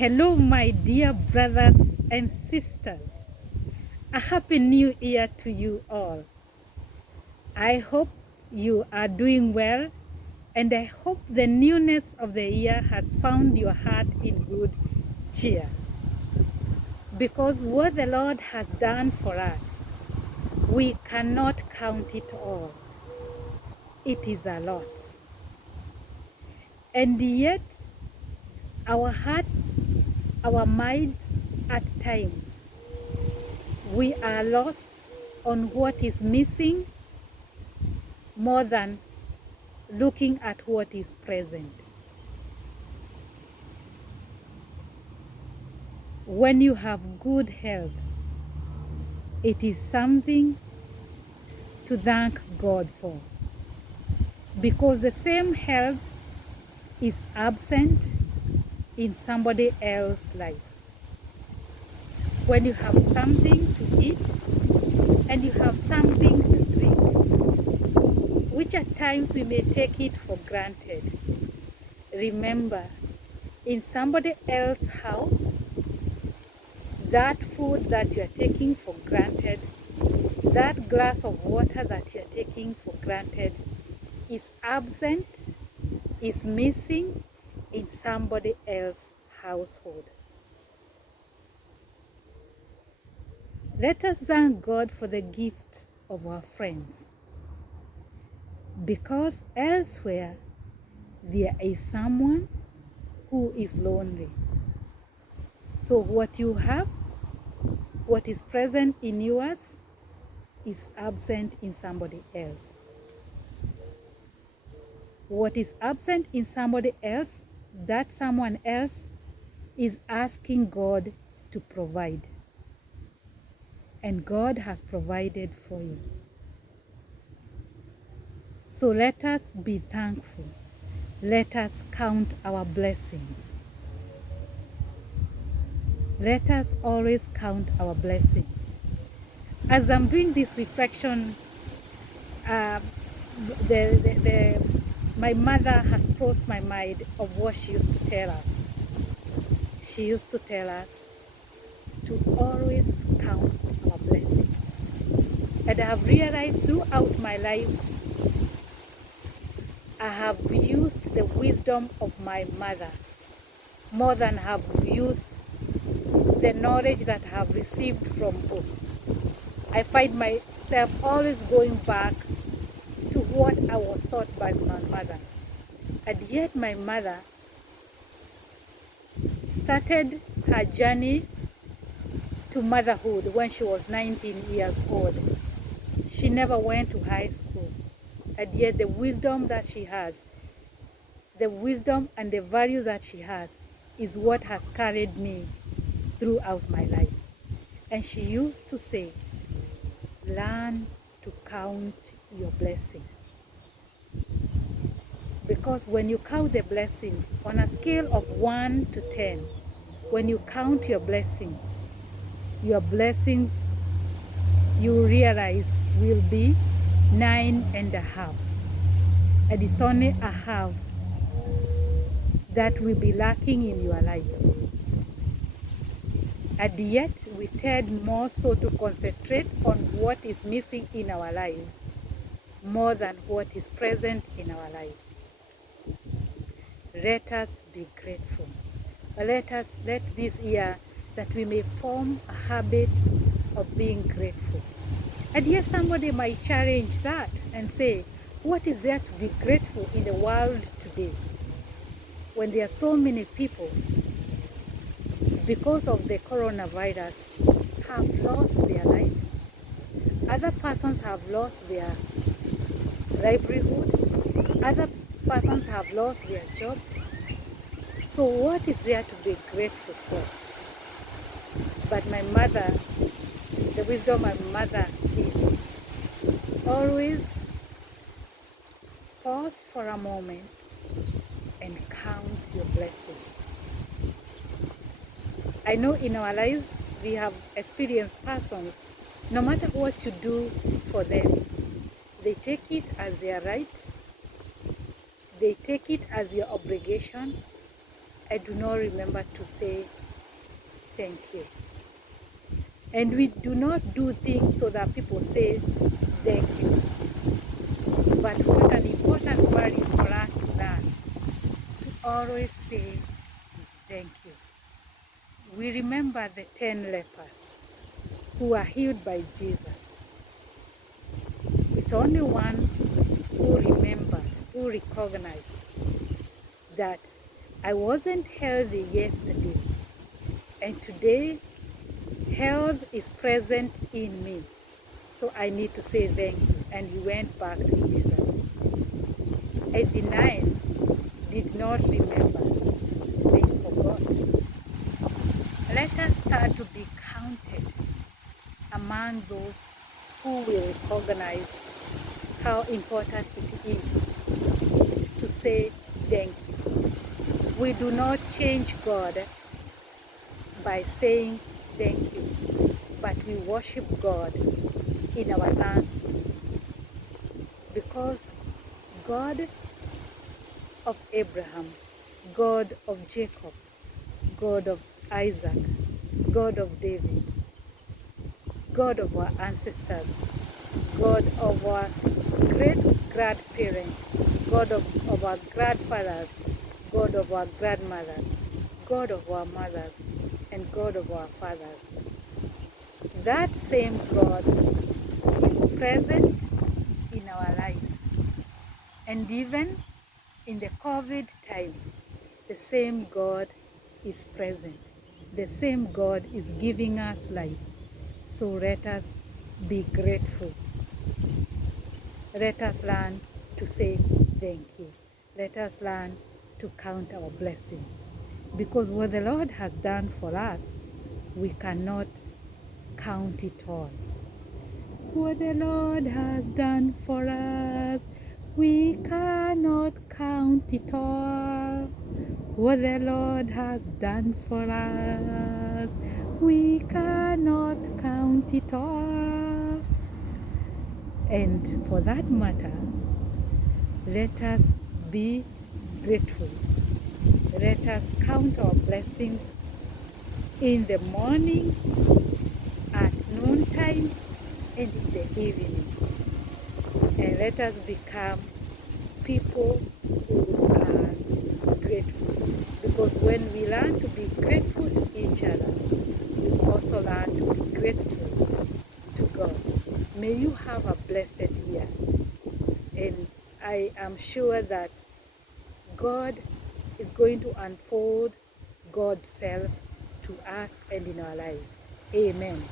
Hello, my dear brothers and sisters. A happy new year to you all. I hope you are doing well, and I hope the newness of the year has found your heart in good cheer. Because what the Lord has done for us, we cannot count it all. It is a lot. And yet, our hearts, our minds, at times, we are lost on what is missing more than looking at what is present. When you have good health, it is something to thank God for, because the same health is absent in somebody else's life. When you have something to eat and you have something to drink, which at times we may take it for granted, remember, in somebody else's house, that food that you are taking for granted, that glass of water that you are taking for granted, is absent, is missing in somebody else's household. Let us thank God for the gift of our friends, because elsewhere there is someone who is lonely. So what you have, what is present in yours, is absent in somebody else. What is absent in somebody else, that someone else is asking God to provide. And God has provided for you. So let us be thankful. Let us count our blessings. Let us always count our blessings. As I'm doing this reflection, my mother has crossed my mind of what she used to tell us. She used to tell us to always count our blessings. And I have realized throughout my life, I have used the wisdom of my mother more than I have used the knowledge that I have received from books. I find myself always going back to what I was taught by my mother. And yet my mother started her journey to motherhood when she was 19 years old. She never went to high school. And yet the wisdom that she has, the wisdom and the value that she has, is what has carried me throughout my life. And she used to say, learn to count your blessings. Because when you count the blessings on a scale of 1 to 10, when you count your blessings you realize will be 9.5. And it's only a half that will be lacking in your life. And yet we tend more so to concentrate on what is missing in our lives more than what is present in our life. Let us be grateful. Let this year that we may form a habit of being grateful. And yes, somebody might challenge that and say, what is there to be grateful in the world today when there are so many people, because of the coronavirus, have lost their lives? Other persons have lost their livelihood. Other persons have lost their jobs. So what is there to be grateful for? But my mother, the wisdom of my mother is always pause for a moment and count your blessings. I know in our lives we have experienced persons, no matter what you do for them, they take it as their right, they take it as your obligation, I do not remember to say thank you. And we do not do things so that people say thank you. But what an important value for us to learn, to always say thank you. We remember the 10 lepers who were healed by Jesus. It's only one who remembered, who recognized that I wasn't healthy yesterday, and today health is present in me. So I need to say thank you. And he went back to Jesus. And the 9 did not remember. They forgot. Let us start to be counted among those who will recognize how important it is to say thank you. We do not change God by saying thank you, but we worship God in our answer, because God of Abraham, God of Jacob, God of Isaac, God of David, God of our ancestors, God of our great-grandparents, God of our grandfathers, God of our grandmothers, God of our mothers, and God of our fathers. That same God is present in our lives. And even in the COVID time, the same God is present. The same God is giving us life. So let us be grateful. Let us learn to say thank you. Let us learn to count our blessing. Because what the Lord has done for us, we cannot count it all. What the Lord has done for us, we cannot count it all. What the Lord has done for us, we cannot count it all. And for that matter, let us be grateful. Let us count our blessings in the morning, at noontime, and in the evening. And let us become people who are grateful. Because when we learn to be grateful to each other, we also learn to be grateful to God. May you have a blessed year. And I am sure that God is going to unfold God's self to us and in our lives. Amen.